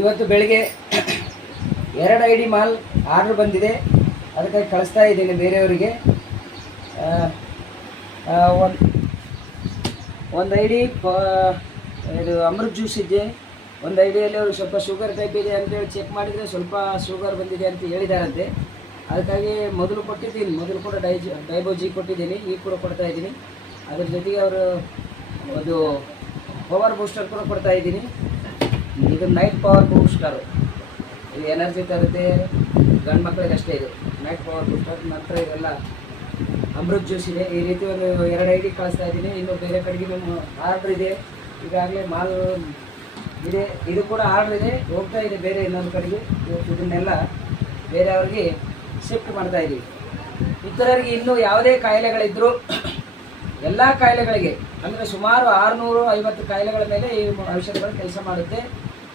ಇವತ್ತು ಬೆಳಿಗ್ಗೆ ಎರಡು ಐ ಡಿ ಮಾಲ್ ಆರ್ಡ್ರ್ ಬಂದಿದೆ. ಅದಕ್ಕಾಗಿ ಕಳಿಸ್ತಾ ಇದ್ದೀನಿ ಬೇರೆಯವರಿಗೆ. ಒಂದು ಒಂದು ಐ ಡಿ ಇದು ಅಮೃತ್ ಜ್ಯೂಸ್ ಇದೆ. ಒಂದು ಐಡಿಯಲ್ಲಿ ಡಿಯಲ್ಲಿ ಅವರು ಸ್ವಲ್ಪ ಶುಗರ್ ಟೈಪ್ ಇದೆ ಅಂತೇಳಿ ಚೆಕ್ ಮಾಡಿದರೆ ಸ್ವಲ್ಪ ಶುಗರ್ ಬಂದಿದೆ ಅಂತ ಹೇಳಿದಾರಂತೆ. ಅದಕ್ಕಾಗಿ ಮೊದಲು ಕೊಟ್ಟಿದ್ದೀನಿ, ಮೊದಲು ಕೂಡ ಡೈಜ್, ಡೈಬೋಜಿ ಕೊಟ್ಟಿದ್ದೀನಿ ಈಗ ಕೂಡ ಕೊಡ್ತಾ ಇದ್ದೀನಿ. ಅದ್ರ ಜೊತೆಗೆ ಅವರು ಅದು ಪವರ್ ಬೂಸ್ಟರ್ ಕೂಡ ಕೊಡ್ತಾ ಇದ್ದೀನಿ. ಇದು ನೈಟ್ ಪವರ್ ಬೂಸ್ಟರು ಇದು ಎನರ್ಜಿ ತರುತ್ತೆ, ಗಂಡು ಮಕ್ಕಳಿಗೆ ಅಷ್ಟೇ ಇದು. ನೈಟ್ ಪವರ್ ಬೂಸ್ಟರ್ ನಂತರ ಇದೆಲ್ಲ. ಅಮೃತ್ ಜ್ಯೂಸ್ ಇದೆ. ಈ ರೀತಿ ಒಂದು ಎರಡು ಐ ಡಿ ಕಳಿಸ್ತಾ ಇದ್ದೀನಿ. ಇನ್ನು ಬೇರೆ ಕಡೆಗೆ ನಮ್ಮ ಆರ್ಡ್ರ್ ಇದೆ. ಈಗಾಗಲೇ ಮಾಲ್ ಇದೆ, ಇದು ಕೂಡ ಆರ್ಡ್ರ್ ಇದೆ, ಹೋಗ್ತಾ ಇದೆ ಬೇರೆ ಇನ್ನೊಂದು ಕಡೆಗೆ. ಇವತ್ತು ಇದನ್ನೆಲ್ಲ ಬೇರೆಯವ್ರಿಗೆ ಶಿಫ್ಟ್ ಮಾಡ್ತಾ ಇದ್ದೀವಿ. ಇತರರಿಗೆ ಇನ್ನೂ ಯಾವುದೇ ಕಾಯಿಲೆಗಳಿದ್ದರೂ ಎಲ್ಲ ಕಾಯಿಲೆಗಳಿಗೆ, ಅಂದರೆ ಸುಮಾರು ಆರುನೂರು ಐವತ್ತು ಕಾಯಿಲೆಗಳ ಮೇಲೆ ಈ ಔಷಧಿಗಳು ಕೆಲಸ ಮಾಡುತ್ತೆ.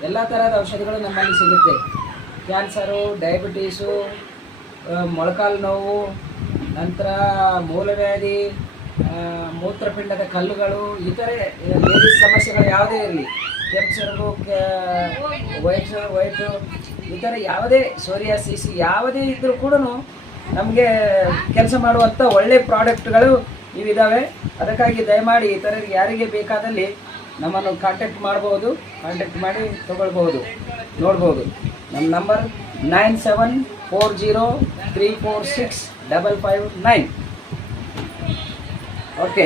ಎಲ್ಲ ಥರದ ಔಷಧಿಗಳು ನಮ್ಮಲ್ಲಿ ಸಿಗುತ್ತೆ. ಕ್ಯಾನ್ಸರು ಡಯಾಬಿಟೀಸು ಮೊಳಕಾಲು ನೋವು, ನಂತರ ಮೂಲವ್ಯಾಧಿ ಮೂತ್ರಪಿಂಡದ ಕಲ್ಲುಗಳು ಇತರೆ ಲೇಡೀಸ್ ಸಮಸ್ಯೆಗಳು ಯಾವುದೇ ಇರಲಿ. ಕೆಂಪು ವೈಟ್ ವೈಟು ಈ ಥರ ಯಾವುದೇ ಸೋರಿಯಾಸಿಸ್ ಯಾವುದೇ ಇದ್ದರೂ ಕೂಡ ನಮಗೆ ಕೆಲಸ ಮಾಡುವಂಥ ಒಳ್ಳೆ ಪ್ರಾಡಕ್ಟ್ಗಳು ಇವಿದ್ದಾವೆ ಅದಕ್ಕಾಗಿ ದಯಮಾಡಿ ಇತರರಿಗೆ ಯಾರಿಗೆ ಬೇಕಾದಲ್ಲಿ ನಮ್ಮನ್ನು ಕಾಂಟ್ಯಾಕ್ಟ್ ಮಾಡ್ಬೋದು ಕಾಂಟ್ಯಾಕ್ಟ್ ಮಾಡಿ ತೊಗೊಳ್ಬೋದು, ನೋಡ್ಬೋದು. ನಮ್ಮ number nine seven four zero three four six double five nine okay